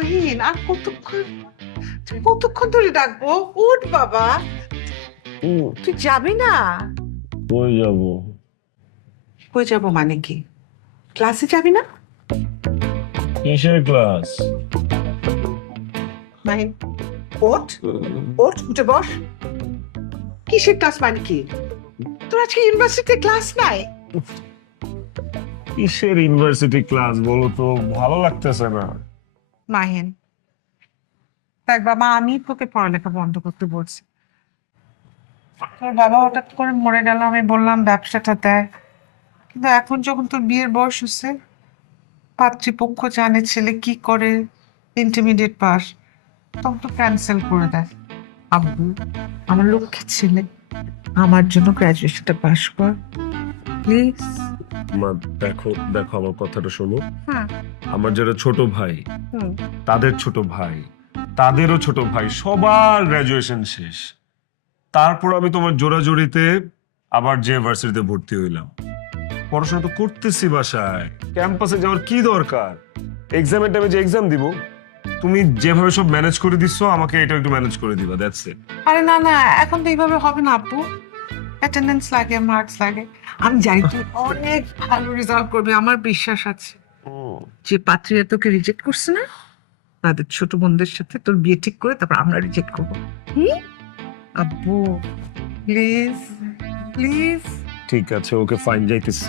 মাহিন, আর কতক্ষণ ধরে ডাকবো? উঠ বাবা, তুই যাবি না? কই যাব? কই যাবো মানে কি? ক্লাসে যাবি না? কিসের ক্লাস? মাহিন, ওঠ ওঠ, উঠে বস। কিসের ক্লাস মানে কি? তোর আজকে ইউনিভার্সিটিতে ক্লাস নাই? কিসের ইউনিভার্সিটি ক্লাস বলো তো, ভালো লাগতেছে না। মাহিন দেখ বাবা, আমি তোকে পড়ালেখা বন্ধ করতে বলছি। তোর বাবা হঠাৎ করে মরে গেল, আমি বললাম ব্যবসাটা দেখ, কিন্তু এখন যখন তোর বিয়ের বয়স হচ্ছে, পাত্রীপক্ষ জানে ছেলে কি করে, ইন্টারমিডিয়েট পাস, তখন তো ক্যান্সেল করে দেয়। আব্বু, আমার লক্ষ্যের ছেলে, আমার জন্য গ্রাজুয়েশনটা পাস কর প্লিজ। মা দেখো দেখো, আমার কথাটা শোনো। হ্যাঁ। আমার যারা ছোট ভাই, হুম। তাদের ছোট ভাই, তাদেরও ছোট ভাই, সবার গ্রাজুয়েশন শেষ। তারপর আমি তোমার জোরাজোরিতে আবার যে ভার্সিটিতে ভর্তি হইলাম। পড়াশোনা তো করতেছি বাসায়, ক্যাম্পাসে যাওয়ার কি দরকার? এক্সামের টাইমে যে এক্সাম দিব, তুমি যেভাবে সব ম্যানেজ করে দিচ্ছ, আমাকে এটা একটু ম্যানেজ করে দিবা, দ্যাটস ইট। আরে না না, এখন তো এইভাবে হবে না আব্বু। অ্যাটেন্ডেন্স লাগে, মার্কস লাগে। আমি জানি তুই অনেক ভালো রেজাল্ট করবে, আমার বিশ্বাস আছে। যে পাত্রীরা তোকে রিজেক্ট করছে না, তাদের ছোট বোনদের সাথে তোর বিয়ে ঠিক করে তারপর আমরা রিজেক্ট করবো। আব্বু প্লিজ প্লিজ। ঠিক আছে, ওকে ফাইন, যাইতেছি।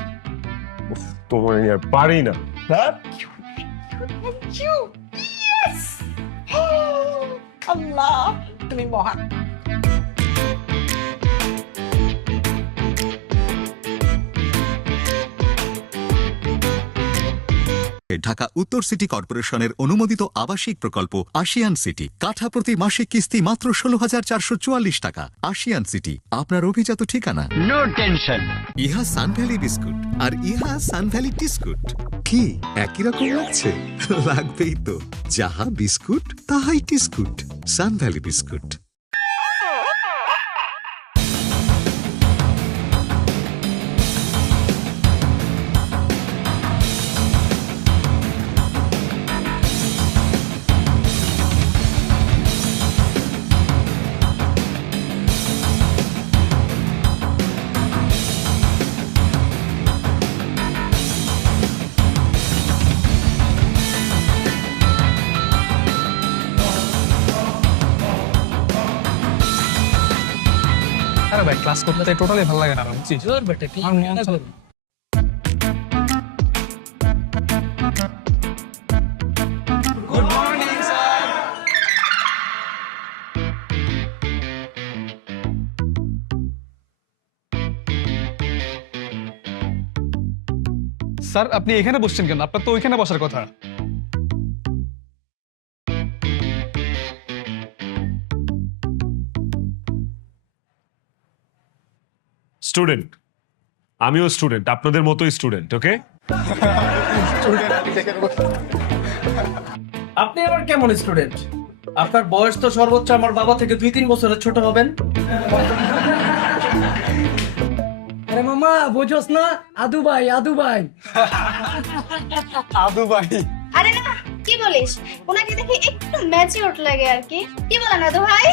উফ, তোমার আর পারি না। হ্যাঁ, থ্যাংক ইউ। ইয়েস, আল্লাহ তুমি মহান। ঢাকা উত্তর সিটি কর্পোরেশনের অনুমোদিত আবাসিক প্রকল্প আশিয়ান সিটি, কাঠা প্রতি মাসিক কিস্তি মাত্র 16,444 টাকা। আশিয়ান সিটি আপনার অভিজাত ঠিকানা। No tension. ইহা সানভ্যালি বিস্কুট আর ইহা সানভ্যালি টিস্কুট। কি একই রকম লাগছে? লাগবেই তো, যাহা বিস্কুট তাহাই টিস্কুট। সানভ্যালি বিস্কুট। আরে ভাই, ক্লাস করতে টোটালি ভালো লাগে না, বুঝছিস? জোর বেটা কি না করব। Good morning sir. স্যার, আপনি এখানে বসছেন কেন? আপনার তো ওইখানে বসার কথা। স্টুডেন্ট, আমিও স্টুডেন্ট, আপনাদের মতোই স্টুডেন্ট। ওকে, আপনি আবার কেমন স্টুডেন্ট? আপনার বয়স তো সর্বোচ্চ আমার বাবা থেকে 2-3 বছরের ছোট হবেন। আরে মামা বোঝোস না, আদু ভাই আদু ভাই। আদু ভাই? আরে না, কি বলিস? ওনাকে দেখে একটু ম্যাচিউরড লাগে আর কি। কি বলেন না তো ভাই?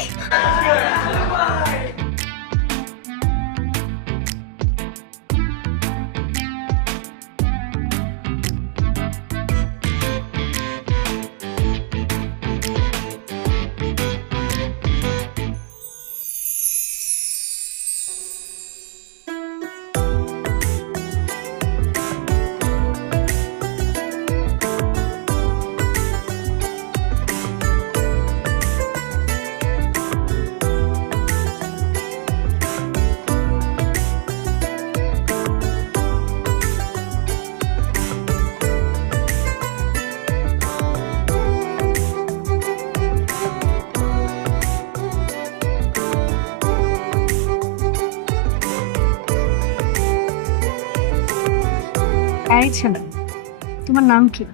এই ছেলে, তোমার নাম কি?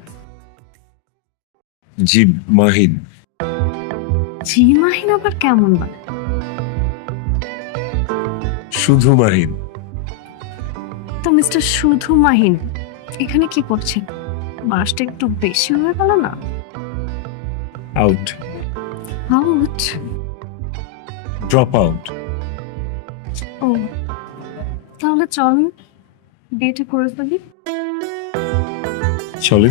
জি মাহিন। জি মাহিন আবার কেমন বলে? শুধু মাহিন। তো মিস্টার শুধু মাহিন এখানে কি করছেন? মাসটা একটু বেশি হয়ে গেল না? Out, out? Drop out. ও, তাহলে চলেন বিয়েটা করে ফেলি। চলে।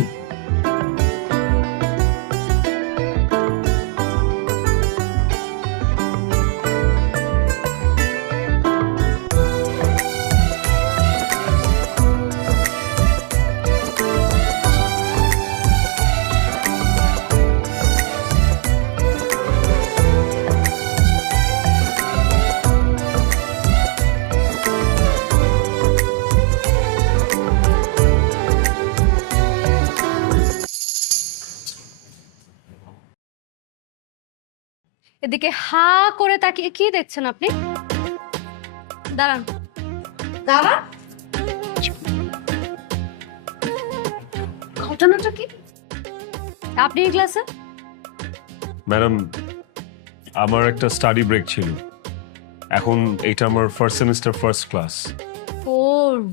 এদিকে হা করে তাকিয়ে কি দেখছেন আপনি? দাঁড়ান দাঁড়া, ঘটনাটা কি? আপনি এই ক্লাসে? ম্যাডাম, আমার একটা স্টাডি ব্রেক ছিল, এখন এটা আমার ফার্স্ট সেমিস্টার ফার্স্ট ক্লাস। ও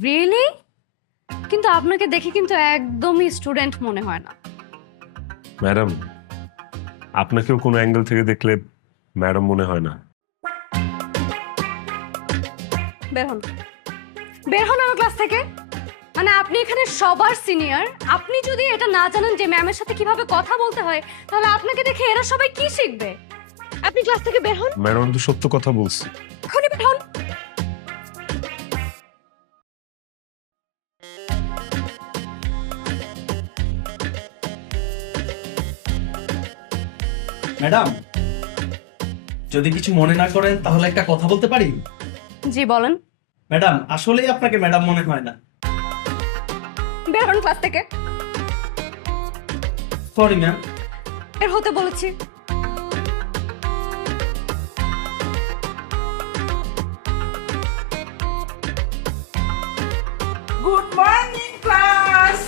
রিয়েলি? কিন্তু আপনাকে দেখে কিন্তু একদমই স্টুডেন্ট মনে হয় না। ম্যাডাম, আপনাকেও কোনো অ্যাঙ্গেল থেকে দেখলে ম্যাডাম মনে হয় না। বের হন, বের হন আমার ক্লাস থেকে। মানে আপনি এখানে সবার সিনিয়র, আপনি যদি এটা না জানেন যে ম্যামের সাথে কিভাবে কথা বলতে হয়, তাহলে আপনাকে দেখে এরা সবাই কি শিখবে? আপনি ক্লাস থেকে বের হন, ম্যাডাম তো সত্য কথা বলছি। এখনই বের হন। ম্যাডাম, যদি কিছু মনে না করেন তাহলে একটা কথা বলতে পারি? জি বলেন। ম্যাডাম, আসলেই আপনাকে ম্যাডাম মনে হয় না। বের হন ক্লাস থেকে। Sorry ma'am. বের হতে বলেছি। Good morning class.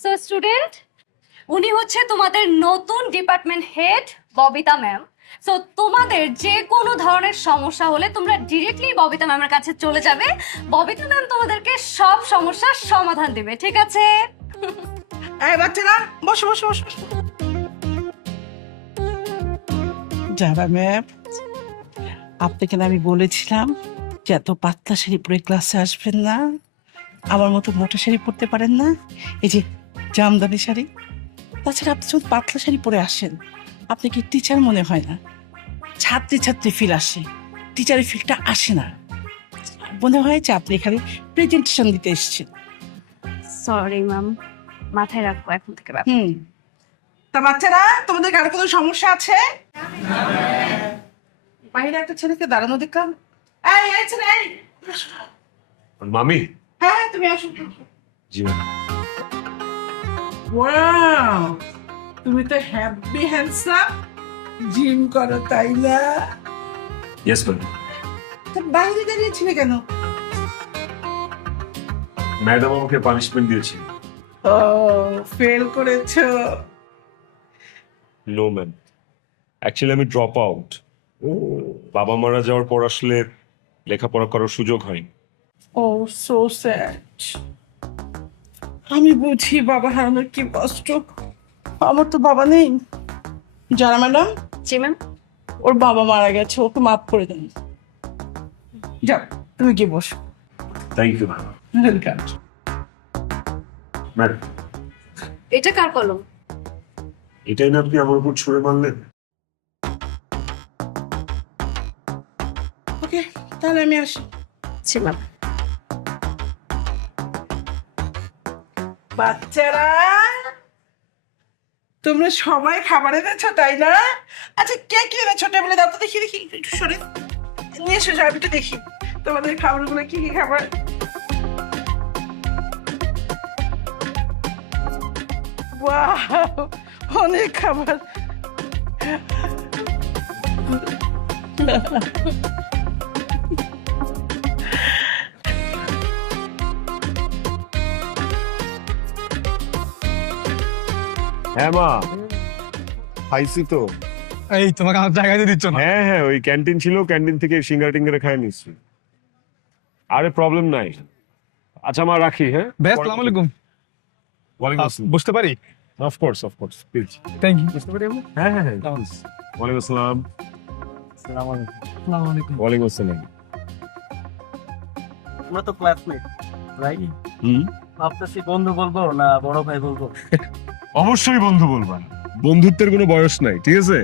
So student, উনি হচ্ছে তোমাদের নতুন department head Babita ma'am. So তোমাদের যে কোনো ধরনের সমস্যা হলে তোমরা ডিরেক্টলি ববিতা ম্যামের কাছে চলে যাবে। ববিতা ম্যাম তোমাদেরকে সব সমস্যার সমাধান দেবে, ঠিক আছে? এই বাচ্চারা বসো বসো বসো। যারা ম্যাম, আপনাকে না আমি বলেছিলাম যে এত পাতলা শাড়ি পরে ক্লাসে আসবেন না, আমার মতো মোটা শাড়ি পরতে পারেন না, এই যে জামদানি শাড়ি। তাছাড়া আপনি যখন পাতলা শাড়ি পরে আসেন, আপনি কি টিচার মনে হয় না? ছাত্রী ছাত্রী ফিল আসে, টিচারের ফিলটা আসে না। মনে হয় যে আপনি এখানে প্রেজেন্টেশন দিতে এসেছেন। সরি ম্যাম, মাথায় রাখবো এখন থেকে ব্যাপার। তা বাচ্চারা, তোমাদের কারো কোনো সমস্যা আছে? বাইরে একটা ছেলেকে দাঁড়ানো দেখলাম। এই এই ছেলে, এই। মামি। হ্যাঁ তুমি আসো। জি ম্যাম। ওয়াও, তুমি তো হ্যাপি হ্যান্ডসাম, জিম করো তাই না? Yes ma'am. তা বাইরে দাঁড়িয়েছিলে কেন? ম্যাডাম আমাকে পানিশমেন্ট দিয়েছে। ও, ফেল করেছো? নো ম্যাম, অ্যাকচুয়ালি আমি ড্রপ আউট। বাবা মারা যাওয়ার পর আসলে লেখাপড়া করার সুযোগ হয়নি। ও সো স্যাড। আমি বুঝি বাবা হারানোর কি কষ্ট। আমার তো বাবা নেই। যারা ম্যাডাম, জি ম্যাম। ওর বাবা মারা গেছে, ওকে মাফ করে দেন। যাও, তুমি কি বসো। Thank you ma'am. Welcome. Madam, এটা কার কলম? এটাই না আপনি আমার উপর ছুঁড়ে মারলেন? ওকে, তাহলে আমি আসি। জি ম্যাম। বাচ্চারা, তোমরা সবাই খাবার এনেছো তাই না? আচ্ছা, কে কি এনেছো টেবিলে দাও তো দেখি, দেখি একটু সরে নিয়ে এসো, আমি একটু দেখি তোমাদের খাবারগুলো কি কি খাবার। ওয়াও, অনেক খাবার। হ্যাঁ মা, খাইছি তো। এই তোমাকে আমার জায়গায় দিয়ে দিচ্ছ না। হ্যাঁ হ্যাঁ, ওই ক্যান্টিন ছিল, ক্যান্টিন থেকে সিঙ্গারা টিঙ্গারা খাই নিচ্ছি। আরে প্রবলেম নাই। আচ্ছা মা, রাখি। হ্যাঁ, ভাই আসসালামু আলাইকুম। ওয়ালাইকুম আসসালাম। বসতে পারি? Of course please. Thank you. হ্যাঁ হ্যাঁ হ্যাঁ please. ওয়ালাইকুম আসসালাম। আসসালামু আলাইকুম। ওয়ালাইকুম আসসালাম। আমরা তো ক্লাসমেট, রাইট? হুম, ভাবতেছি বন্ধু বলবো না বড় ভাই বলবো। অবশ্যই বন্ধু বলবা, বন্ধুত্বের কোনো বয়স নাই, ঠিক আছে?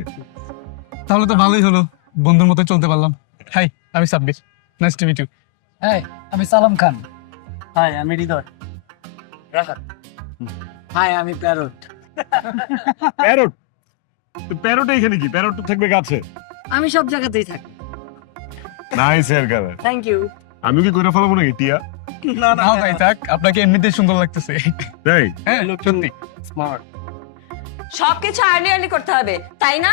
তাহলে তো ভালোই হলো, বন্ধুর মতো চলতে পারলাম। হাই, আমি Sabbir, nice to meet you. হ্যাঁ, আমি সালাম খান। হাই, আমি হৃদয়। রাহাত। হাই, আমি প্যারট। প্যারট? তো প্যারট এখানে কি? প্যারট তো থাকবে গাছে। আমি সব জায়গাতেই থাকি। Nice hair colour. Thank you. আমি কি কইরা ফেলাবো নাকি টিয়া? না নাও তাই থাক, আপনাকে এমনিতেই সুন্দর লাগতেছে। তাই? হ্যাঁ সত্যি। স্মার্ট। সবকিছু আর্লি আর্লি করতে হবে, তাই না?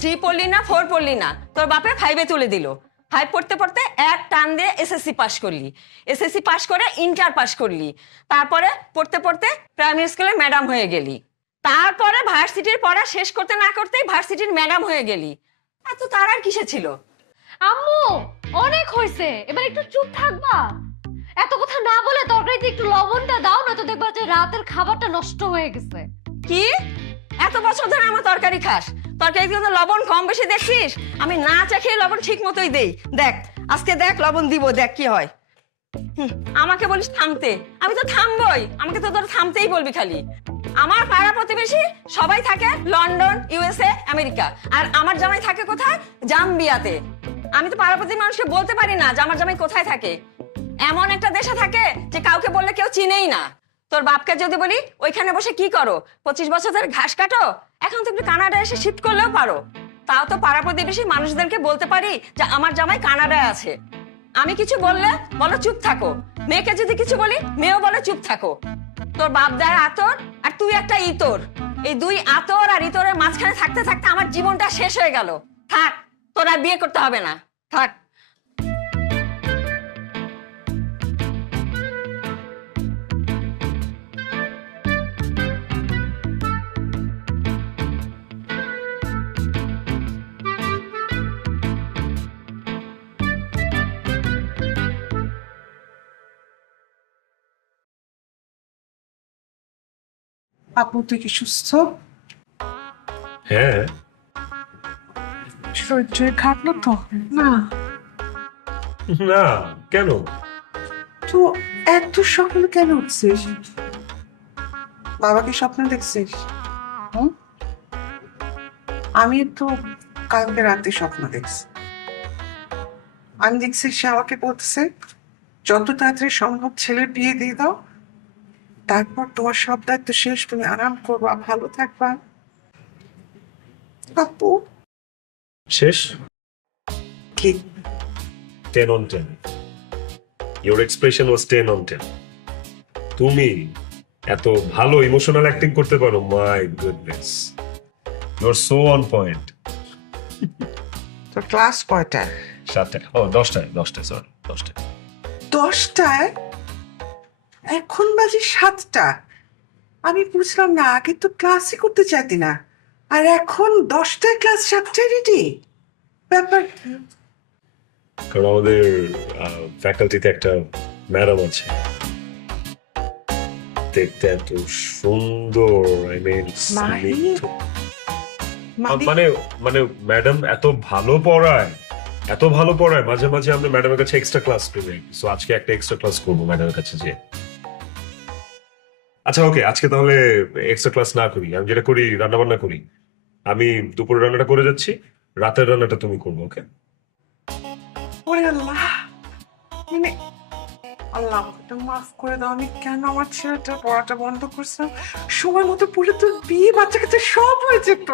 3 পড়লি না, 4 পড়লি না, তোর বাপে 5-এ তুলে দিল। 5 পড়তে পড়তে এক টান দিয়ে এসএসসি পাস করলি, এসএসসি পাস করে ইন্টার পাস করলি, তারপরে পড়তে পড়তে প্রাইমারি স্কুলে ম্যাডাম হয়ে গেলি, তারপরে ভার্সিটির পড়া শেষ করতে না করতেই ভার্সিটির ম্যাডাম হয়ে গেলি। এত তার আর কিসে ছিল? আম্মু অনেক হয়েছে, এবার একটু চুপ থাকবা। এত কথা না বলে তরকারিতে একটু লবণটা দাও, না তো দেখবা যে রাতের খাবারটা নষ্ট হয়ে গেছে। কি এত বছর ধরে আমার তরকারি খাস, তরকারি কিন্তু লবণ কম বেশি দেখছিস? আমি না চেখে লবণ ঠিক মতোই দেই। দেখ আজকে দেখ লবণ দিব, দেখ কি হয়। আমাকে বলিস থামতে, আমি তো থামবই, আমাকে তো তোর থামতেই বলবি খালি। আমার পাড়া প্রতিবেশী সবাই থাকে লন্ডন, ইউএসএ, আমেরিকা, আর আমার জামাই থাকে কোথায়? জাম্বিয়াতে। আমি তো পাড়া প্রতিবেশী মানুষকে বলতে পারি না যে আমার জামাই কোথায় থাকে। এমন একটা দেশে থাকে যে কাউকে বললে কেউ চিনেই না। তোর বাপকে যদি বলি ওইখানে বসে কি করো, 25 বছর ধরে ঘাস কাটো, এখন তো একটু কানাডায় এসে শীত করলেও পারো। তাও তো পাড়া প্রতিবেশী মানুষদেরকে বলতে পারি যে আমার জামাই কানাডায় আছে। আমি কিছু বললে বলো চুপ থাকো, মেয়েকে যদি কিছু বলি মেয়েও বলে চুপ থাকো। তোর বাপ দায়ের আতর আর তুই একটা ইতর, এই দুই আতর আর ইতরের মাঝখানে থাকতে থাকতে আমার জীবনটা শেষ হয়ে গেল। থাক, তোর আর বিয়ে করতে হবে না, থাক। আপু তুই কি সুস্থ? হ্যাঁ। শরীর খাটলো তো না? না, কেন? তো এত সকালে কেন উঠছিস? বাবাকে স্বপ্ন দেখছিস? হুম? আমি তো কালকে রাতে স্বপ্ন দেখছি। আমি দেখছি সে আমাকে বলতেছে যত তাড়াতাড়ি সম্ভব ছেলের বিয়ে দিয়ে দাও, তারপর তোমার সব দায়িত্ব শেষ, তুমি আরাম করবা, ভালো থাকবা। আপু শেষ? কি 10 on 10. Your expression was 10 on 10. তুমি এত ভালো ইমোশনাল অ্যাক্টিং করতে পারো, my goodness, you are so on point. তোর ক্লাস কয়টায়? 7টায়? ও 10টায়, সরি 10টায়। 10টায়? এখন বাজে 7টা। আমি বুঝলাম না, আগে তো ক্লাসই করতে চাইতি না, আর এখন 10টায় ক্লাস, 7টায় রেডি? ব্যাপার কি? কারণ আমাদের ফ্যাকাল্টিতে একটা ম্যাডাম আছে, দেখতে এত সুন্দর, আই মিন মানে মানে ম্যাডাম এত ভালো পড়ায়, মাঝে মাঝে আমরা ম্যাডামের কাছে এক্সট্রা ক্লাস করি। সো আজকে একটা এক্সট্রা ক্লাস করবো ম্যাডামের কাছে যে। আচ্ছা ওকে, আজকে তাহলে এক্সট্রা ক্লাস না করি, আমি যেটা করি রান্না বান্না করি। আমি দুপুরের রান্নাটা করে যাচ্ছি, রাতের রান্নাটা তুমি করবো, ওকে? ওরে আল্লাহ, মানে আল্লাহ আমাকে মাফ করে দাও, আমি কেন আমার ছেলেটা পড়াটা বন্ধ করছিলাম। সময় মতো পড়লে তো বিয়ে, বাচ্চা কাচ্চা সব হয়ে যেত।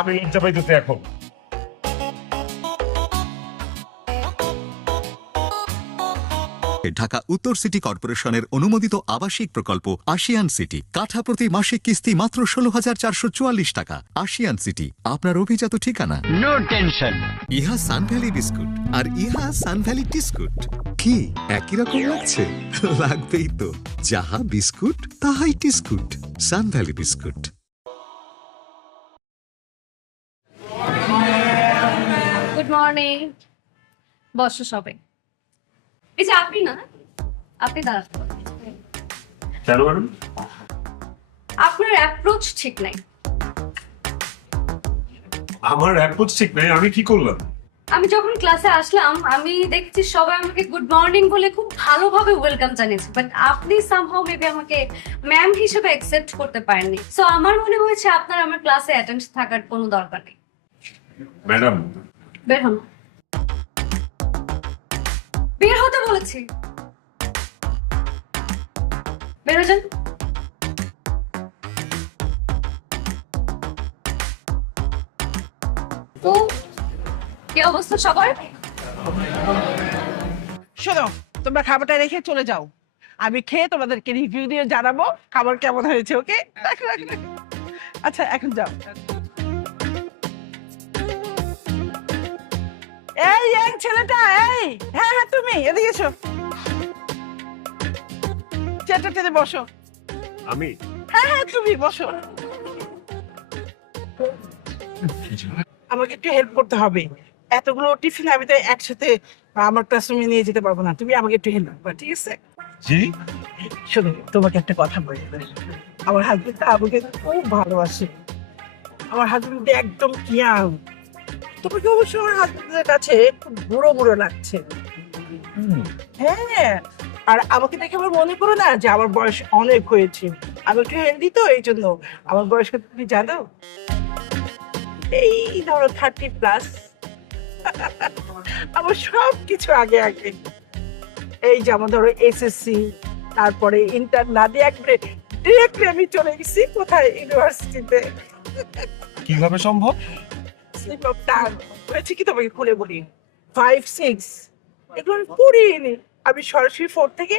আমি লজ্জা পাইতেছি এখন। ঢাকা উত্তর সিটি কর্পোরেশনের অনুমোদিত আবাসিক প্রকল্প আশিয়ান সিটি, কাঠাপ্রতি মাসিক কিস্তি মাত্র 16,444 টাকা। আশিয়ান সিটি, আপনার অভিজাত ঠিকানা। No tension. ইহা সানভ্যালি বিস্কুট আর ইহা সানভ্যালি টিস্কুট। কি একই রকম লাগছে? লাগবেই তো, যাহা বিস্কুট তাহাই টিস্কুট। সানভ্যালি বিস্কুট। Good morning. বসো সবাই। এই যে আপনি না, আপনি দাঁড়ান। কেন ম্যাডাম? আপনার অ্যাপ্রোচ ঠিক নাই। আমার অ্যাপ্রোচ ঠিক নাই, আমি কি করলাম? আমি যখন ক্লাসে আসলাম আমি দেখছি সবাই আমাকে গুড মর্নিং বলে খুব ভালোভাবে ওয়েলকাম জানিয়েছে, বাট আপনি সামহাউ মেবি আমাকে ম্যাম হিসেবে অ্যাকসেপ্ট করতে পারেননি। সো আমার মনে হয়েছে আপনার আমার ক্লাসে অ্যাটেন্ড থাকার কোনো দরকার নেই। ম্যাডাম, বের হন। বের হতে বলেছি। বের হয়ে যান। তো কি অবস্থা সবার? শোনো, তোমরা খাবারটা রেখে চলে যাও, আমি খেয়ে তোমাদেরকে রিভিউ দিয়ে জানাবো খাবার কেমন হয়েছে। ওকে, আচ্ছা এখন যাও। এই এই ছেলেটা, এই হ্যাঁ হ্যাঁ তুমি এদিকে এসো, চেয়ারটাতে বসো। আমি? হ্যাঁ হ্যাঁ তুমি বসো। আমাকে একটু হেল্প করতে হবে, এতগুলো টিফিন আমি তো একসাথে আমার ক্লাসরুমে নিয়ে যেতে পারবো না, তুমি আমাকে একটু হেল্প করবে, ঠিক আছে? জি। শোনো, তোমাকে একটা কথা বলি, আমার হাজবেন্ড আমাকে খুব ভালোবাসে, আমার হাজবেন্ড একদম ইয়াং, তোমাকে অবশ্য আমার হাজবেন্ডের কাছে খুব বুড়ো বুড়ো লাগছে। হ্যাঁ, আর আমাকে দেখে আমার মনে করো না যে আমার বয়স অনেক হয়েছে, আমি একটু হেলদি তো, এই জন্য। আমার বয়স কত তুমি জানো? এই ধরো 30+। আমার সব কিছু আগে আগে, এই যেমন ধরো এসএসসি, তারপরে ইন্টার না দিয়ে একবারে ডিরেক্টলি আমি চলে গেছি কোথায়, ইউনিভার্সিটিতে। কিভাবে সম্ভব? স্লিপ অফ টাং হয়েছে কি তোমাকে খুলে বলি, 5, 6 এগুলো আমি পড়িনি, আমি সরাসরি 4 থেকে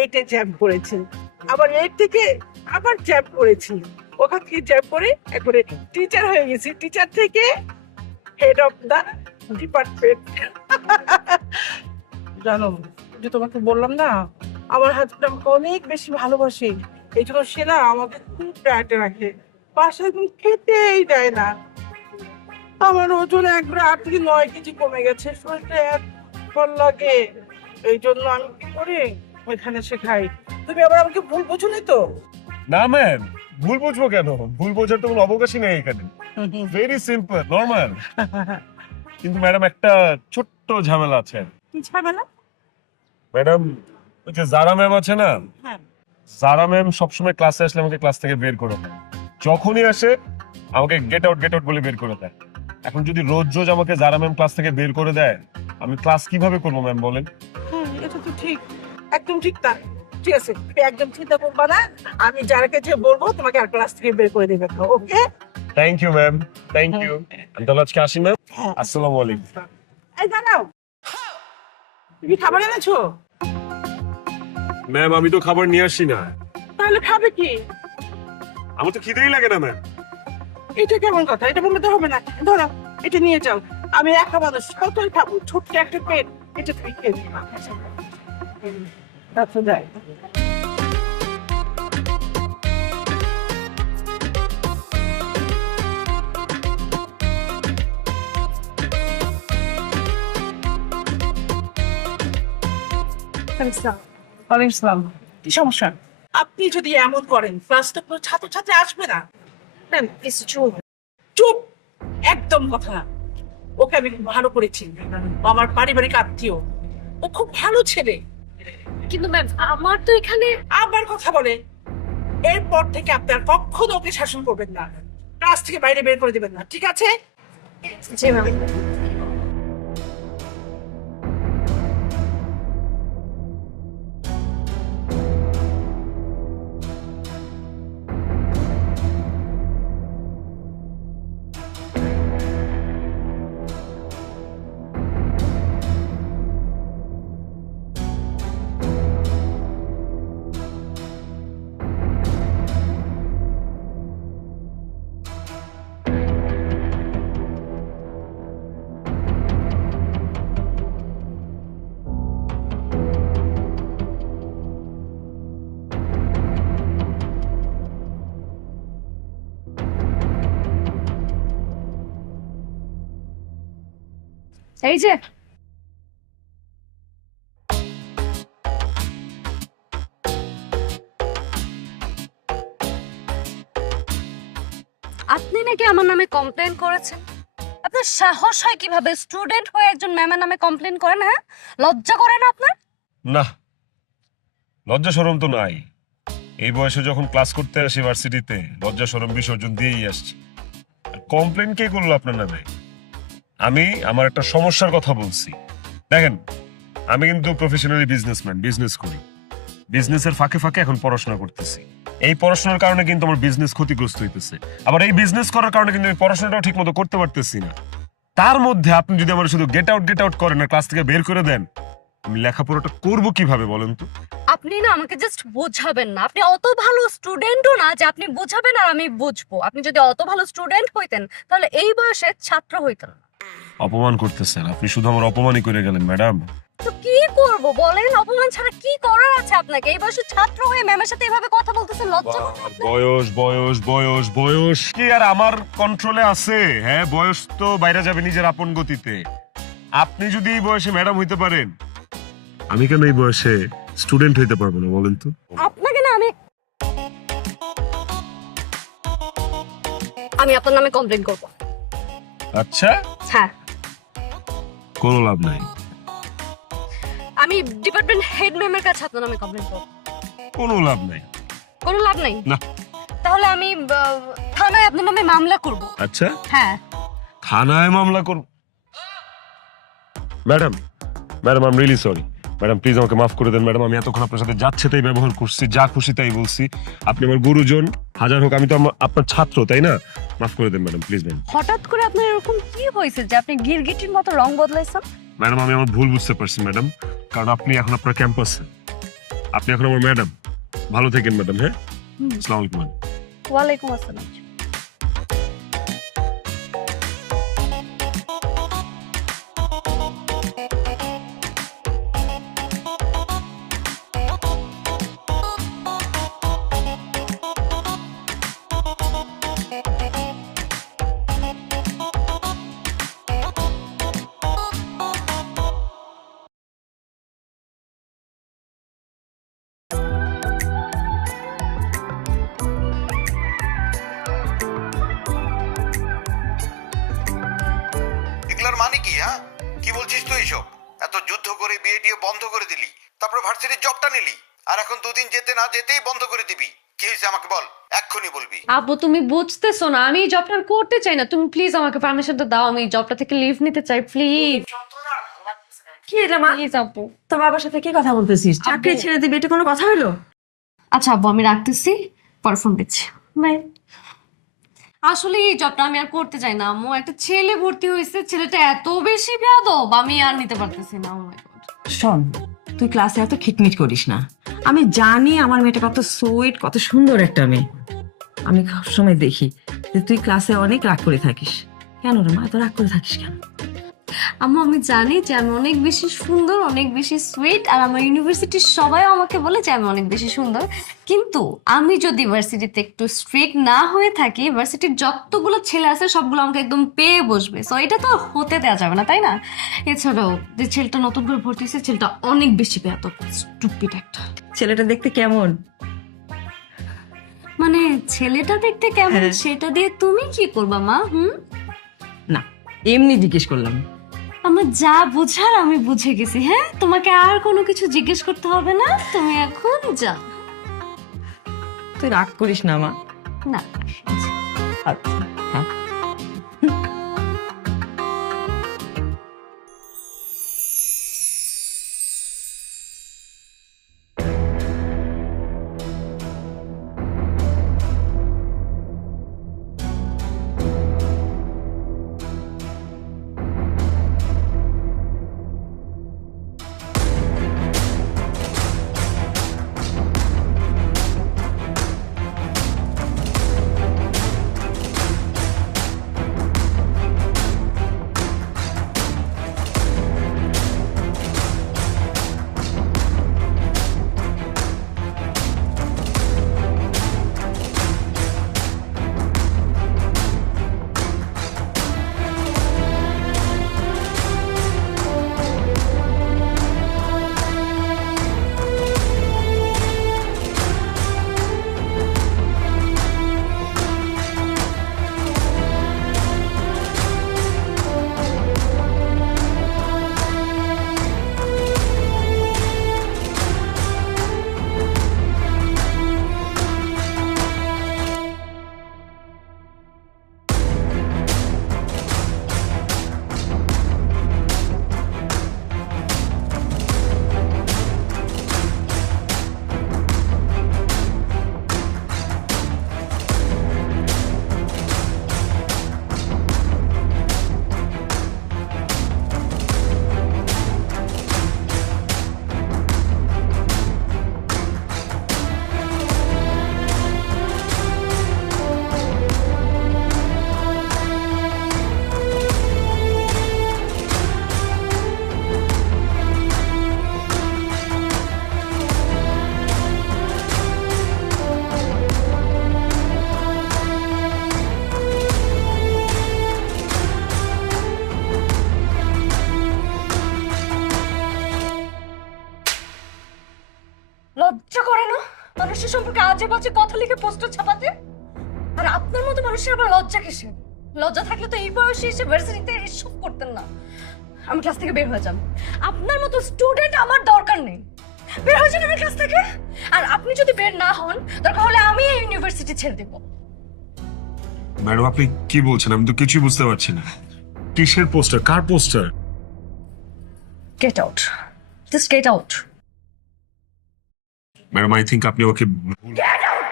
8-এ জ্যাম করেছি, আবার 8 থেকে আবার জ্যাম করেছি, ওখান থেকে জ্যাম করে একবারে টিচার হয়ে গেছি, টিচার থেকে হেড অফ দা ডিপার্টমেন্ট। জানো, যে তোমাকে বললাম না আমার হাজবেন্ড আমাকে অনেক বেশি ভালোবাসে, এই জন্য সে না আমাকে খুব ডায়েটে রাখে, বাসায় একদম খেতেই দেয় না। আমার ওজন একবারে 8 থেকে 9 কেজি কমে গেছে, শরীরটা এক ভালো লাগে, এই জন্য আমি কি করি ওইখানে সে খাই। তুমি আবার আমাকে ভুল বুঝুনি তো? না ম্যাম, ভুল বুঝবো কেন? ভুল বোঝার তো কোনো অবকাশই নেই এখানে, ভেরি সিম্পল নর্মাল। কিন্তু ম্যাডাম একটা ছোট্ট ঝামেলা আছে। কি ঝামেলা? ম্যাডাম, ওই যে জারা ম্যাম আছে না, হ্যাঁ। জারা ম্যাম সবসময় ক্লাসে আসলে আমাকে ক্লাস থেকে বের করে দেয়, যখনই আসে আমাকে গেট আউট বলে বের করে দেয়। এখন যদি রোজ রোজ আমাকে জারা ম্যাম ক্লাস থেকে বের করে দেয়, আমি ক্লাস কিভাবে করবো ম্যাম বলেন? হ্যাঁ, এটা তো ঠিক, একদম ঠিক। তা ঠিক আছে, তুমি একদম চিন্তা করবা না, আমি যার কাছে বলবো তোমাকে আর ক্লাস থেকে বের করে দেবে, okay? Thank you ma'am, thank you. আমি তাহলে আজকে আসি ম্যাম, হ্যাঁ। আসসালামু আলাইকুম। এই দাঁড়াও, তুমি খাবার এনেছো? ম্যাম, আমি তো খাবার নিয়ে আসি না। তাহলে খাবে কি? আমার তো খিদেই লাগে না ম্যাম। এটা কেমন কথা? এটা বললে তো হবে না। ধরো, এটা নিয়ে যাও, আমি একা মানুষ কতই খাবো, ছোট্ট একটা পেট, এটা তুমি খেয়ে নিও। আচ্ছা যাই। ওয়ালাইকুম আসসালাম। কি সমস্যা? আপনি যদি এমন করেন ক্লাসটা কোনো ছাত্রছাত্রী আসবে না। ম্যাম প্লিজ চুপ। চুপ, একদম কথা না। ওকে আমি খুব ভালো করেছি, আমার পারিবারিক আত্মীয়, ও খুব ভালো ছেলে। কিন্তু ম্যাম আমার তো এখানে আমার কথা বলে, এরপর থেকে আপনার কখনো ওকে শাসন করবেন না, ক্লাস থেকে বাইরে বের করে দিবেন না, ঠিক আছে? জি ম্যাম। এই যে আপনি নাকি আমার নামে কমপ্লেন করেছেন। আপনার সাহস হয় কিভাবে স্টুডেন্ট হয়ে একজন ম্যামের নামে কমপ্লেন করেন? হ্যাঁ, লজ্জা করে না আপনার? না, লজ্জা শরম তো নাই। এই বয়সে যখন ক্লাস করতে আসি ইউনিভার্সিটিতে, লজ্জা শরম বিসর্জন দিয়েই আসছি। কমপ্লেন কে করলো আপনার নামে? আমি আমার একটা সমস্যার কথা বলছি। দেখেন, আমি কিন্তু প্রফেশনালি বিজনেসম্যান, বিজনেস করি। বিজনেসের ফাঁকে ফাঁকে এখন পড়াশোনা করতেছি। এই পড়াশোনার কারণে কিন্তু আমার বিজনেস ক্ষতিগ্রস্ত হইতেছে। আবার এই বিজনেস করার কারণে কিন্তু আমি পড়াশোনাটাও ঠিক মতো করতে পারতেছি না। তার মধ্যে আপনি যদি আমার শুধু গেট আউট করেন না, ক্লাস থেকে বের করে দেন, আমি লেখাপড়াটা করবো কিভাবে বলেন তো? আপনি না আমাকে জাস্ট বোঝাবেন না। আপনি অত ভালো স্টুডেন্টও না যে আপনি বোঝাবেন আর আমি বুঝবো। আপনি যদি অত ভালো স্টুডেন্ট হইতেন তাহলে এই বয়সে ছাত্র হইতেন না। অপমান করতেছেন আপনি, শুধু আমার অপমানই করে গেলেন ম্যাডাম। তো কি করব বলেন? অপমান ছাড়া কি করার আছে আপনাকে? এই বয়সে ছাত্র হয়ে ম্যামের সাথে এভাবে কথা বলতেছেন, লজ্জা করে না আপনার? বয়স বয়স বয়স বয়স কি আর আমার কন্ট্রোলে আছে? হ্যাঁ, বয়স তো বাইরে যাবে নিজের আপন গতিতে। আপনি যদি এই বয়সে ম্যাডাম হইতে পারেন, আমি কেন এই বয়সে স্টুডেন্ট হইতে পারবো না বলেন তো? আপনাকে না আমি আপনার নামে কমপ্লেন করব। আচ্ছা, হ্যাঁ, কোনো লাভ নাই। আমি ডিপার্টমেন্ট হেড ম্যামের কাছে আপনার নামে কমপ্লেন করব। কোনো লাভ নাই। কোনো লাভ নাই? না। তাহলে আমি থানায় আপনার নামে মামলা করব। আচ্ছা, হ্যাঁ। থানায় মামলা করব? Madam, madam, I am really sorry. Madam please আমাকে মাফ করে দেন ম্যাডাম। আমি এতক্ষণ আপনার সাথে যাচ্ছে তাই ব্যবহার করছি, যা খুশি তাই বলছি। আপনি আমার গুরুজন, হাজার হোক আমি তো আপনার ছাত্র, তাই না? মাফ করে দেন ম্যাডাম, প্লিজ ম্যাডাম। হঠাৎ করে আপনার এরকম কি হয়েছে যে আপনি গিরগিটির মতো রং বদলাইছেন? ম্যাডাম আমি আমার ভুল বুঝতে পারছি ম্যাডাম, কারণ আপনি এখন আপনার ক্যাম্পাসে, আপনি এখন আমার ম্যাডাম। ভালো থাকেন ম্যাডাম। হ্যাঁ, আসসালামু আলাইকুম ম্যাডাম। ওয়ালাইকুম আসসালাম। এগুলার মানে কি? হ্যাঁ, কি বলছিস তুই এসব? এত যুদ্ধ করে বিয়ে টিয়ে বন্ধ করে দিলি, তারপর ভার্সিটির জবটা নিলি, আর এখন দুদিন যেতে না যেতেই বন্ধ করে দিবি। কি হয়েছে আমাকে বল, এক্ষুনি বলবি। আপু তুমি বুঝতেছো না, আমি এই জবটা আর করতে চাই না। তুমি প্লিজ আমাকে পারমিশনটা দাও, আমি এই জবটা থেকে লিভ নিতে চাই প্লিজ। কি এটা মা? প্লিজ আপু। তোর বাবার সাথে কি কথা বলতেছিস? চাকরি ছেড়ে দিবি, এটা কোনো কথা হলো? আচ্ছা আব্বু, আমি রাখতেছি, পরে ফোন দিচ্ছি। বাই। আসলে এই জবটা আমি আর করতে চাই না আম্মু। একটা ছেলে ভর্তি হয়েছে, ছেলেটা এত বেশি বেয়াদব, আমি আর নিতে পারতেছি না। ও মাই গড। শোন, তুই ক্লাসে এত খিটমিট করিস না। আমি জানি আমার মেয়েটা কত সুইট, কত সুন্দর একটা মেয়ে। আমি সবসময় দেখি যে তুই ক্লাসে অনেক রাগ করে থাকিস। কেন রে মা, এত রাগ করে থাকিস কেন? আম্মু আমি জানি যে আমি অনেক বেশি সুন্দর, অনেক বেশি সুইট, আর আমার ইউনিভার্সিটির সবাই আমাকে বলে যে আমি অনেক বেশি সুন্দর। কিন্তু আমি যদি ভার্সিটিতে একটু স্ট্রিক্ট না হয়ে থাকি, ভার্সিটির যতগুলো ছেলে আছে সবগুলো আমাকে একদম পেয়ে বসবে। সো এটা তো হতে দেওয়া যাবে না, তাই না? এছাড়াও যে ছেলেটা নতুন করে ভর্তি হয়েছে, ছেলেটা অনেক বেশি বেয়াদব, স্টুপিড একটা। ছেলেটা দেখতে কেমন? মানে ছেলেটা দেখতে কেমন সেটা দিয়ে তুমি কি করবা মা? না, এমনি জিজ্ঞেস করলাম। আমার যা বুঝার আমি বুঝে গেছি। হ্যাঁ, তোমাকে আর কোনো কিছু জিজ্ঞেস করতে হবে না, তুমি এখন যাও। তুই রাগ করিস না মা। না। আচ্ছা, হ্যাঁ। লজ্জা করে না মানুষের সম্পর্কে আজে বাজে কথা লিখে পোস্টার ছাপাতে? আর আপনার মতো মানুষের আবার লজ্জা কিসে? লজ্জা থাকলে তো এই বয়সে এসে ভার্সিটিতে এসব করতেন না। আমি ক্লাস থেকে বের হয়ে যাব। আপনার মতো স্টুডেন্ট আমার দরকার নেই। বের হয়ে যান আমার ক্লাস থেকে। আর আপনি যদি বের না হন, দরকার হলে আমি এই ইউনিভার্সিটি ছেড়ে দেব। ম্যাডাম আপনি কি বলছেন? আমি তো কিছুই বুঝতে পারছি না। কিসের পোস্টার? কার poster? Get out, just get out. Madam I think আপনি ওকে গেট আউট।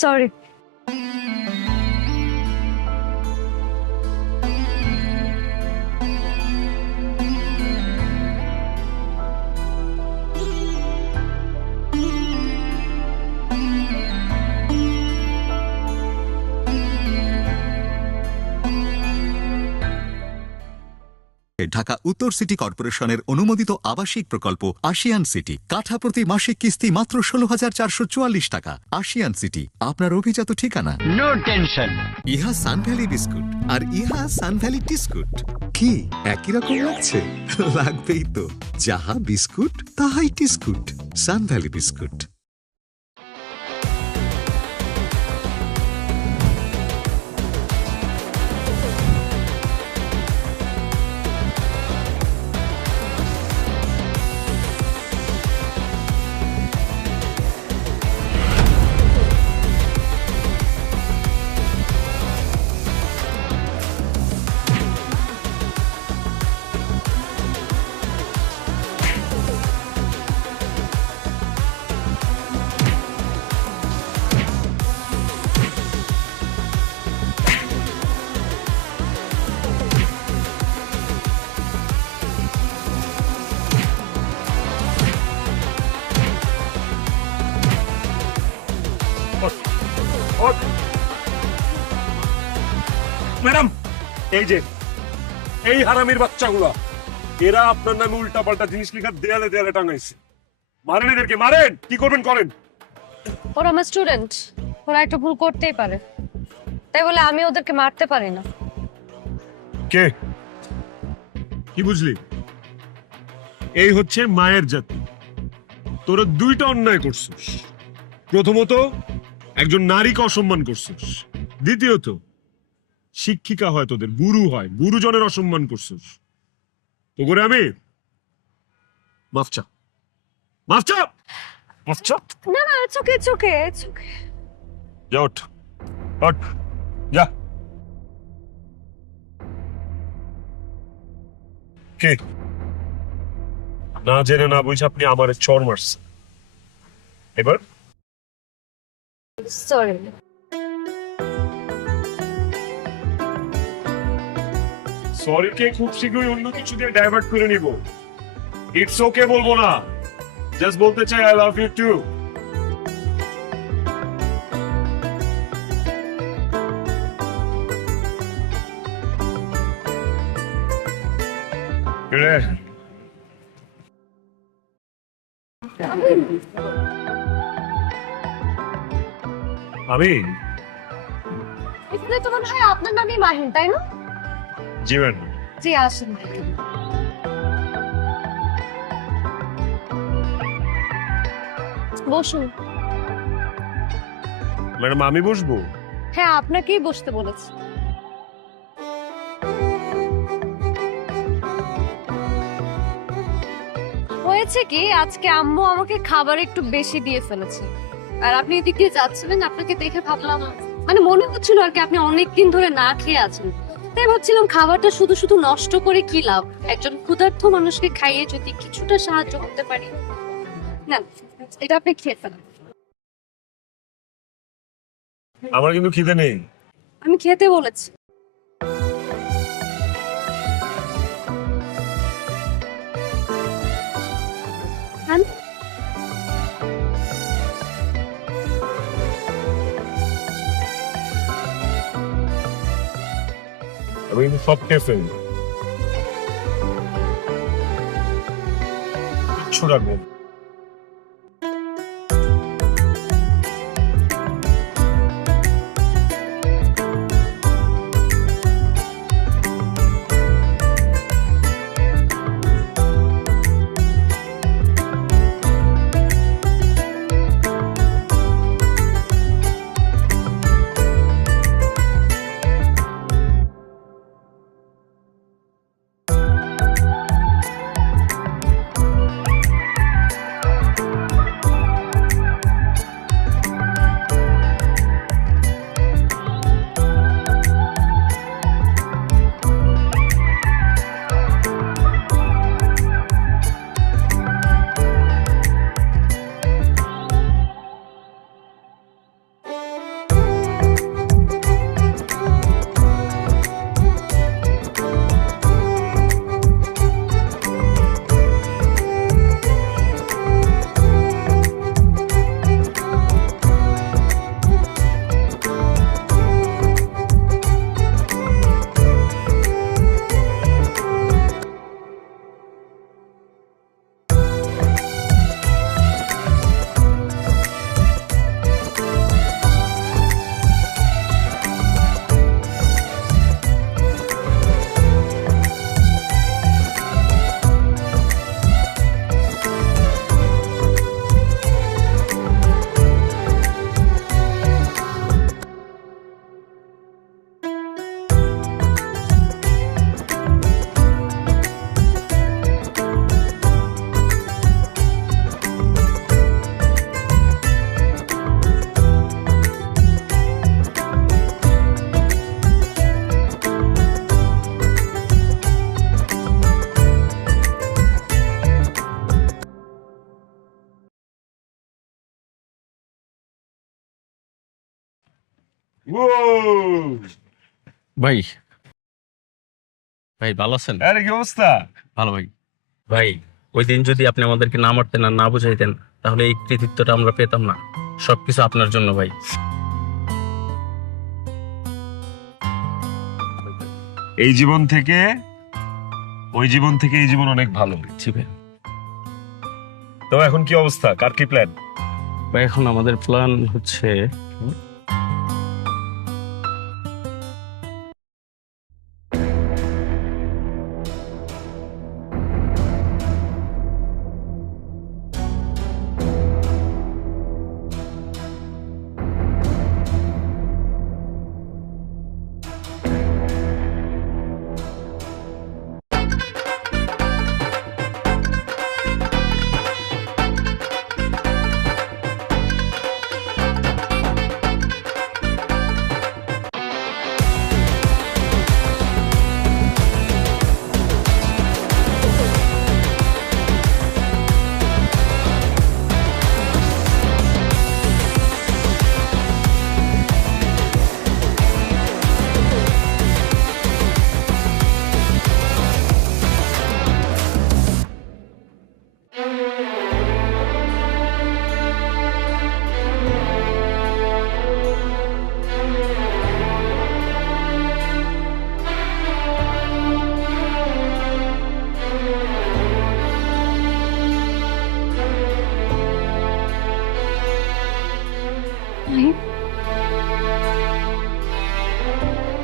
সরি। ঢাকা উত্তর সিটি কর্পোরেশনের অনুমোদিত আবাসিক প্রকল্প আশিয়ান সিটি। কাঠা প্রতি মাসিক কিস্তি মাত্র 16,444 টাকা। আশিয়ান সিটি আপনার অভিজাত ঠিকানা। No tension. ইহা সানভ্যালি বিস্কুট আর ইহা সানভ্যালি টিস্কুট। কি একই রকম লাগছে? লাগবেই তো, যাহা বিস্কুট তাহাই টিস্কুট। সানভ্যালি বিস্কুট। ম্যাডাম এই যে এই হারামির বাচ্চাগুলা, এরা আপনার নামে উল্টা পাল্টা জিনিস লেখা দেয়ালে দেয়ালে টাঙাইছে। মারেন এদেরকে, মারেন। কি করবেন করেন। ওরা আমার স্টুডেন্ট, ওরা একটা ভুল করতেই পারে, তাই বলে আমি ওদেরকে মারতে পারি না। কে কি বুঝলি? এই হচ্ছে মায়ের জাতি। তোরা দুইটা অন্যায় করছিস। প্রথমত একজন নারীকে অসম্মান করছিস, দ্বিতীয়ত শিক্ষিকা হয় তোদের, গুরু হয়, গুরুজনের অসম্মান করছিস। তো করে আমি মাফ চা, মাফ চা, মাফ চা। না না, it's okay, it's okay, it's okay. যা ওঠ, ওঠ, যা। কে না জেনে না বুঝে আপনি আমার চর মারছেন। এবার সরি। সরি কে খুব শীঘ্রই অন্য কিছু দিয়ে ডাইভার্ট করে নিব। ইটস ওকে বলবো না, জাস্ট বলতে চাই আই লাভ ইউ টু। আমি এখানে তো মনে হয় আপনার নামই মাহিন, তাই না? জি ম্যাডাম। জি আসেন। বসুন। ম্যাডাম আমি বসবো? হ্যাঁ, আপনাকেই বসতে বলেছি। হয়েছে কি, আজকে আম্মু আমাকে খাবার একটু বেশি দিয়ে ফেলেছে, আর আপনি এদিক দিয়ে যাচ্ছিলেন, আপনাকে দেখে ভাবলাম, মানে মনে হচ্ছিল আর কি আপনি অনেকদিন ধরে না খেয়ে আছেন, তাই ভাবছিলাম খাবারটা শুধু শুধু নষ্ট করে কি লাভ, একজন ক্ষুধার্ত মানুষকে খাইয়ে যদি কিছুটা সাহায্য করতে পারি। না, এটা আপনি খেয়ে ফেলেন। আমার কিন্তু খিদে নেই। আমি খেতে বলেছি। আমি কিন্তু সব খেয়ে ফেলবো। কিচ্ছু রাখবো না। ভাই ভাই ভালো আছেন? আরে কি অবস্থা? ভালো ভাই। ভাই ওই দিন যদি আপনি আমাদেরকে না মারতেন আর না বুঝাইতেন তাহলে এই কৃতিত্বটা আমরা পেতাম না। সবকিছু আপনার জন্য ভাই। এই জীবন থেকে ওই জীবন থেকে এই জীবন অনেক ভালো। জি ভাই। তো এখন কি অবস্থা? কার কি প্ল্যান? ভাই এখন আমাদের প্ল্যান হচ্ছে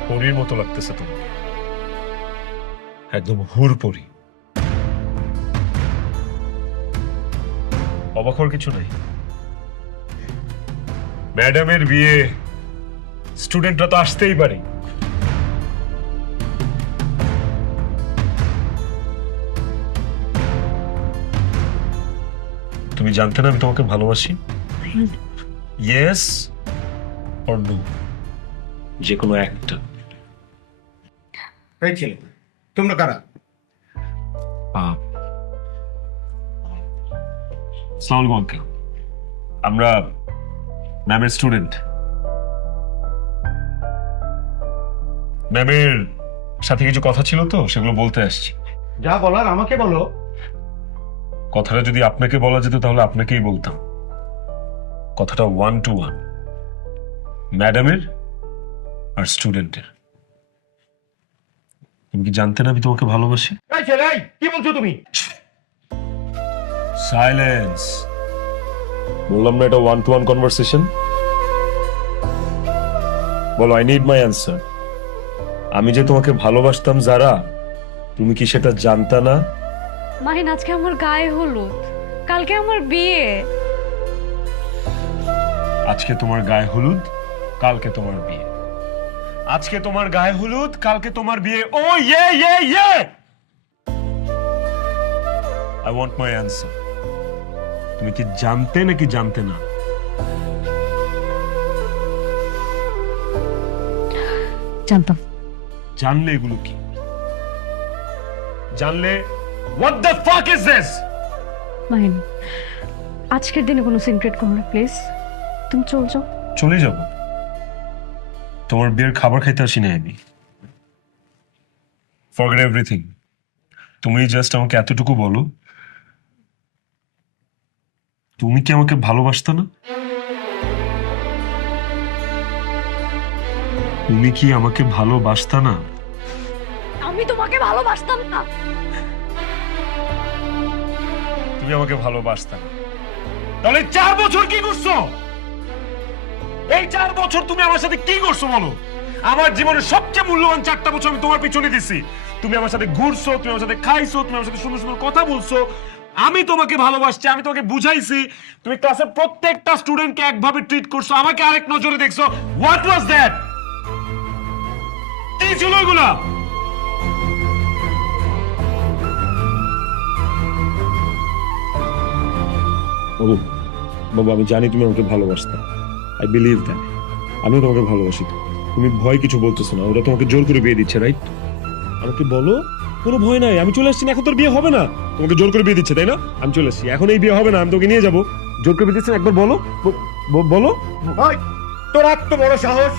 পরীর মতো লাগতেছে তোমার, একদম হুর পরী। অবাক হওয়ার কিছু নাই। ম্যাডামের বিয়ে, স্টুডেন্টরা তো আসতেই পারে। তুমি জানতে না আমি তোমাকে ভালোবাসি? ইয়েস অর নো, যে কোনো একটা। এই ছেলে, তোমরা কারা? আসসালামু আলাইকুম আঙ্কেল, আমরা ম্যামের স্টুডেন্ট। ম্যামের সাথে কিছু কথা ছিল তো, সেগুলো বলতে আসছি। যা বলার আমাকে বলো। কথাটা যদি আপনাকে বলা যেত তাহলে আপনাকেই বলতাম। কথাটা 1 to 1, ম্যাডামের আর স্টুডেন্টের। তুমি কি জানতে না আমি তোমাকে ভালোবাসি? এই ছেলে, এই, কি বলছো তুমি? সাইলেন্স। বললাম না এটা 1-to-1 কনভারসেশন। বলো, আই নিড মাই অ্যান্সার। আমি যে তোমাকে ভালোবাসতাম যারা, তুমি কি সেটা জানতা না? মাহিন, আজকে আমার গায়ে হলুদ, কালকে আমার বিয়ে। আজকে তোমার গায়ে হলুদ, কালকে তোমার বিয়ে। আজকে তোমার গায়ে হলুদ, কালকে তোমার বিয়ে। ও ইয়ে ইয়ে ইয়ে, আই ওয়ান্ট মাই অ্যান্সার। তুমি কি জানতে নাকি জানতে না? জানতাম। জানলে এগুলো কি? জানলে what the fuck is this? Mahin, আজকের দিনে কোনো সিক্রেট করো না প্লিজ। তুমি চল যাও। চলে যাব? তোমার বিয়ের খাবার খাইতে আসি না আমি। Forget everything. তুমি জাস্ট আমাকে এতটুকু বলো, তুমি কি আমাকে ভালোবাসতে না? তুমি কি আমাকে ভালোবাসতে না? আমি তোমাকে ভালোবাসতাম না। তুমি আমাকে ভালোবাসতে না, তাহলে 4 বছর কি করছো? এই 4 বছর তুমি আমার সাথে কি করছো বলো? আমার জীবনের সবচেয়ে মূল্যবান 4টা বছর আমি তোমার পিছনে দিছি। তুমি আমার সাথে ঘুরছো, তুমি আমার সাথে খাইছো, তুমি আমার সাথে সুন্দর সুন্দর কথা বলছো। আমি তোমাকে ভালোবাসছি, আমি তোমাকে বুঝাইছি। তুমি ক্লাসের প্রত্যেকটা স্টুডেন্টকে একভাবে ট্রিট করছো, আমাকে আরেক নজরে দেখছো। What was that? কি ছিল এগুলা? বাবু, বাবু, আমি জানি তুমি আমাকে ভালোবাসতে। I believe that. আমিও তোমাকে ভালোবাসি। তুমি ভয় কিছু বলতেছো না, ওরা তোমাকে জোর করে বিয়ে দিচ্ছে, রাইট? আমাকে বলো, কোনো ভয় নাই, আমি চলে আসছি না। এখন তোর বিয়ে হবে না, তোমাকে জোর করে বিয়ে দিচ্ছে, তাই না? আমি চলে আসছি, এখন এই বিয়ে হবে না, আমি তোকে নিয়ে যাবো। জোর করে বিয়ে দিচ্ছেন, একবার বলো, বলো। ওই, তোর এত বড় সাহস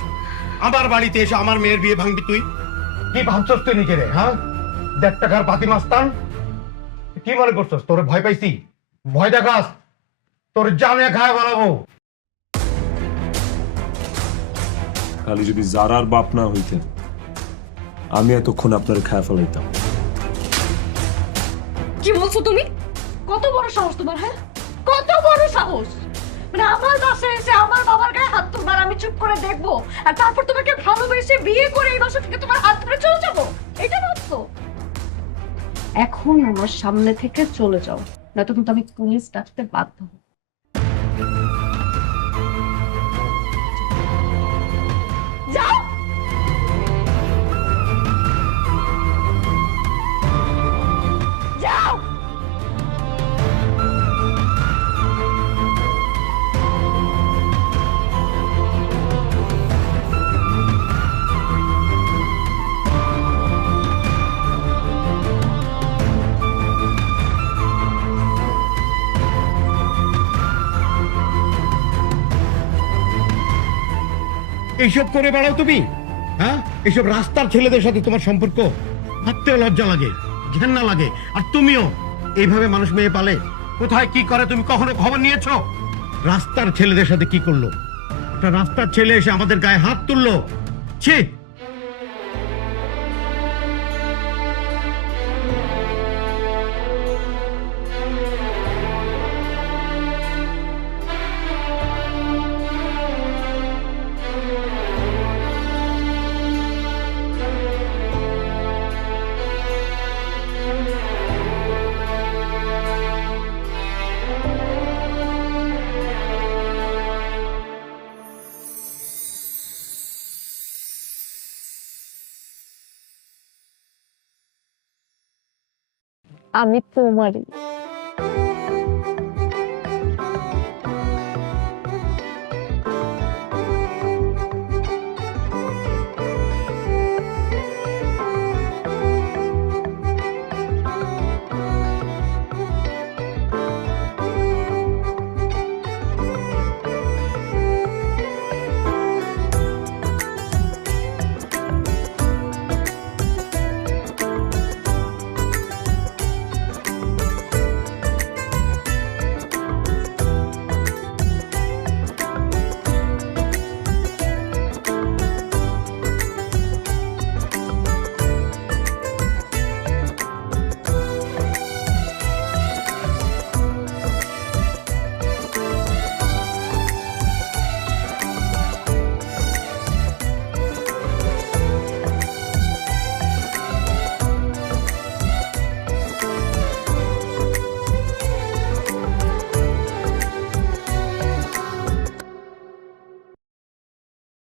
আমার বাড়িতে এসে আমার মেয়ের বিয়ে ভাঙবি তুই? কি ভাবছস তুই নিজেরে? হ্যাঁ, 1.5 টাকার পাতি মাস্তান। কি মনে করছস তোরে ভয় পাইছি? ভয় দেখাস, তোর জানে খায় বানাবো। খালি যদি জারার বাপ না হইতেন, আমি এতক্ষণ আপনার খায় ফেলাইতাম। কি বলছো তুমি? কত বড় সাহস তোমার? হ্যাঁ, কত বড় সাহস? মানে আমার বাসায় এসে আমার বাবার গায়ে হাত তুলবার আমি চুপ করে দেখবো, আর তারপর তোমাকে ভালোবেসে বিয়ে করে এই বাসা থেকে তোমার হাত ধরে চলে যাবো? এটা ভাবছো? এখন আমার সামনে থেকে চলে যাও, নয়তো কিন্তু আমি পুলিশ ডাকতে বাধ্য হব। যাও। যাও। এইসব করে বেড়াও তুমি? হ্যাঁ, এইসব রাস্তার ছেলেদের সাথে তোমার সম্পর্ক? ভাবতেও লজ্জা লাগে, ঘেন্না লাগে। আর তুমিও এইভাবে মানুষ মেয়ে পালে? কোথায় কি করে তুমি কখনো খবর নিয়েছো? রাস্তার ছেলেদের সাথে কি করলো? একটা রাস্তার ছেলে এসে আমাদের গায়ে হাত তুললো। ছি! আমি তোমারই।